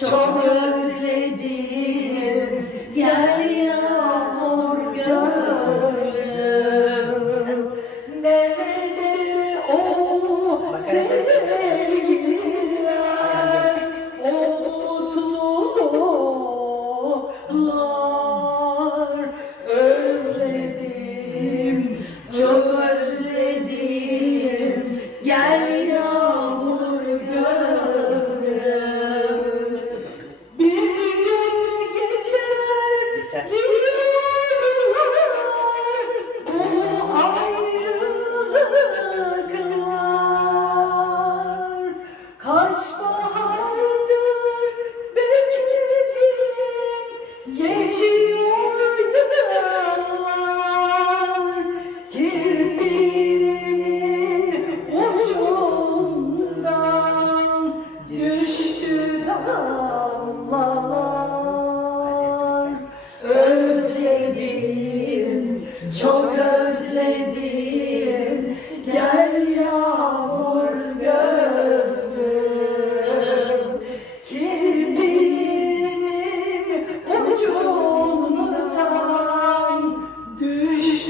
çok özledim. Gel yağmur gözlüm. Nerede o sevgililer O mutlu to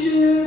you.